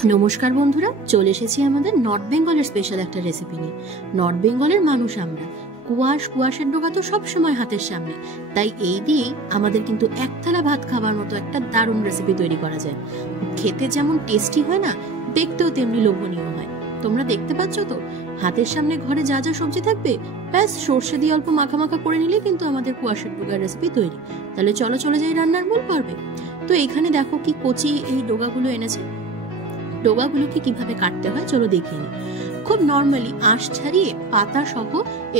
নমস্কার বন্ধুরা, চলে এসেছি আমাদের নর্থ বেঙ্গলের স্পেশাল একটা রেসিপি নিয়ে। নর্থ বেঙ্গলের মানুষ আমরা, কুয়াশের ডোকা তো সবসময় হাতের সামনে, তাই এই দিয়েই আমাদের কিন্তু এক থালা ভাত খাবার মতো একটা দারুণ রেসিপি তৈরি করা যায়। খেতে যেমন টেস্টি হয় না, দেখতেও তেমনি লোভনীয় হয়। তোমরা দেখতে পাচ্ছ তো, হাতের সামনে ঘরে যা যা সবজি থাকবে, ব্যাস সর্ষে দিয়ে অল্প মাখা মাখা করে নিলে কিন্তু আমাদের কুয়াশের ডোকার রেসিপি তৈরি। তাহলে চলে যাই রান্নার মূল পর্বে। তো এখানে দেখো কি কচি এই ডোকাগুলো এনেছে। ডোগাগুলোকে কিভাবে কাটতে হয় চলো দেখিয়ে নিই। খুব নর্মালি আঁশ ছাড়িয়ে পাতা সহ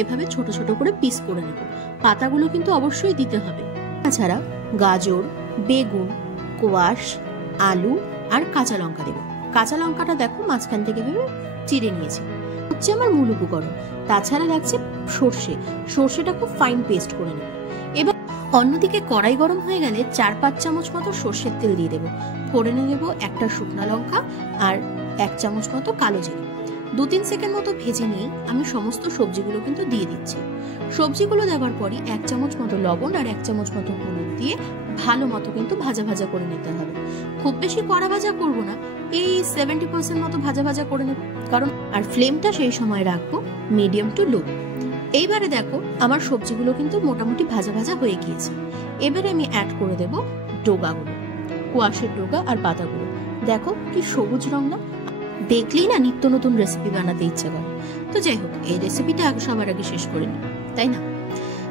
এভাবে ছোট ছোট করে পিস করে নেব। পাতাগুলো কিন্তু অবশ্যই দিতে হবে। তাছাড়া গাজর, বেগুন, কোয়াশ, আলু আর কাঁচা লঙ্কা দেব। কাঁচা লঙ্কাটা দেখো মাঝখান থেকে ভেবে চিড়ে নিয়েছি, হচ্ছে আমার মূল উপকরণ। তাছাড়া লাগছে সর্ষেটা খুব ফাইন পেস্ট করে নেব। এবার অন্যদিকে কড়াই গরম হয়ে গেলে 4-5 চামচ মতো সর্ষের তেল দিয়ে দেবো। ফোড়নে দেবো একটা শুকনো লঙ্কা আর 1 চামচ মতো কালো জিরে। 2-3 সেকেন্ড মতো ভেজে নিয়ে আমি সমস্ত সবজিগুলো কিন্তু দিয়ে দিচ্ছি। সবজিগুলো দেওয়ার পরই 1 চামচ মতো লবণ আর 1 চামচ মতো হলুদ দিয়ে ভালো মতো কিন্তু ভাজা করে নিতে হবে। খুব বেশি কড়া ভাজা করব না, এই 70% মতো ভাজা করে নেব। কারণ আর ফ্লেমটা সেই সময় রাখবো মিডিয়াম টু লো। এইবারে দেখো আমার সবজিগুলো কিন্তু মোটামুটি ভাজা হয়ে গিয়েছে। এবারে আমি অ্যাড করে দেব ডোগাগুলো, কুয়াশের ডোগা আর পাতাগুলো। দেখো কি সবুজ রং না, দেখলেই না নিত্য নতুন রেসিপি বানাতে ইচ্ছা করে। তো যাই হোক, এই রেসিপিটা সবার আগে শেষ করে নিই, তাই না?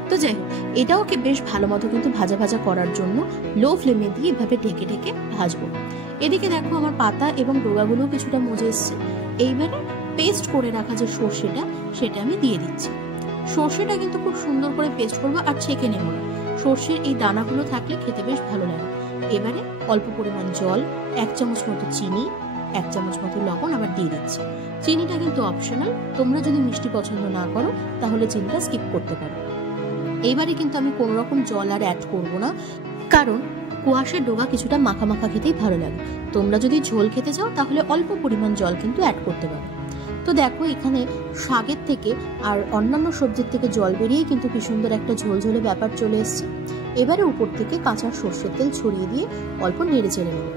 তো যাই হোক, এটাওকে বেশ ভালো মতো কিন্তু ভাজা করার জন্য লো ফ্লেমে দিয়ে এভাবে ঢেকে ভাজবো। এদিকে দেখো আমার পাতা এবং ডোগাগুলো কিছুটা মজে এসছে। এইবারে পেস্ট করে রাখা যে সেটা আমি দিয়ে দিচ্ছি। সর্ষেটা কিন্তু খুব সুন্দর করে পেস্ট করবো আর ছেঁকে নেব না। সর্ষের এই দানাগুলো থাকলে খেতে বেশ ভালো লাগে। এবারে অল্প পরিমাণ জল, 1 চামচ মতো চিনি, 1 চামচ মতো লবণ আবার দিয়ে দিচ্ছি। চিনিটা কিন্তু অপশনাল, তোমরা যদি মিষ্টি পছন্দ না করো তাহলে চিনিটা স্কিপ করতে পারো। এইবারে কিন্তু আমি কোনো রকম জল আর অ্যাড করব না, কারণ কুয়াশের ডোগা কিছুটা মাখা খেতেই ভালো লাগে। তোমরা যদি ঝোল খেতে চাও তাহলে অল্প পরিমাণ জল কিন্তু অ্যাড করতে পারো। তো দেখো এখানে শাকের থেকে আর অন্যান্য সবজির থেকে জল বেরিয়ে কিন্তু কি সুন্দর একটা ঝোলঝোলে ব্যাপার চলে এসছে। এবারে উপর থেকে কাঁচা সর্ষের তেল ছড়িয়ে দিয়ে অল্প নেড়ে চেড়ে নেব।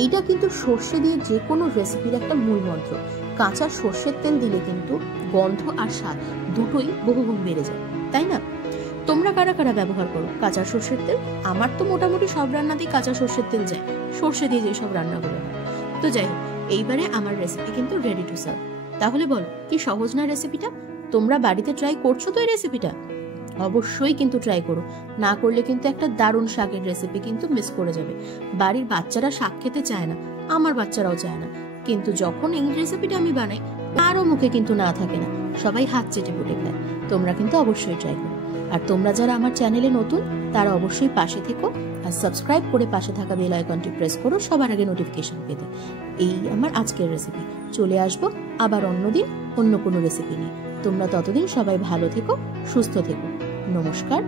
এইটা কিন্তু সর্ষে দিয়ে যে কোনো রেসিপির একটা মূল মন্ত্র। কাঁচা সর্ষের তেল দিলে কিন্তু গন্ধ আর স্বাদ দুটোই বহুগুণ বেড়ে যায়, তাই না? তোমরা কারা ব্যবহার করো কাঁচা সর্ষের তেল? আমার তো মোটামুটি সব রান্নাতেই কাঁচা সর্ষের তেল যায়, সর্ষে দিয়ে যেসব রান্নাগুলো হয়। তো যাই হোক, এইবারে আমার রেসিপি কিন্তু রেডি টু সার্ভ। তাহলে বলো কি সহজ না রেসিপিটা? তোমরা বাড়িতে ট্রাই করছো তো এই রেসিপিটা? অবশ্যই কিন্তু ট্রাই করো, না করলে কিন্তু একটা দারুণ শাকের রেসিপি কিন্তু মিস করে যাবে। বাড়ির বাচ্চারা শাক খেতে চায় না, আমার বাচ্চারাও চায় না, কিন্তু যখন এই রেসিপিটা আমি বানাই তারও মুখে কিন্তু না থাকে না, সবাই হাত চেটে পুটে খায়। তোমরা কিন্তু অবশ্যই ট্রাই করো। আর তোমরা যারা আমার চ্যানেলে নতুন তারা অবশ্যই পাশে থেকো আর সাবস্ক্রাইব করে পাশে থাকা বেল আইকনটি প্রেস করো সবার আগে নোটিফিকেশন পেতে। এই আমার আজকের রেসিপি। চলে আসবো আবার অন্যদিন অন্য কোনো রেসিপি নিয়ে। তোমরা ততদিন সবাই ভালো থেকো, সুস্থ থেকো। নমস্কার।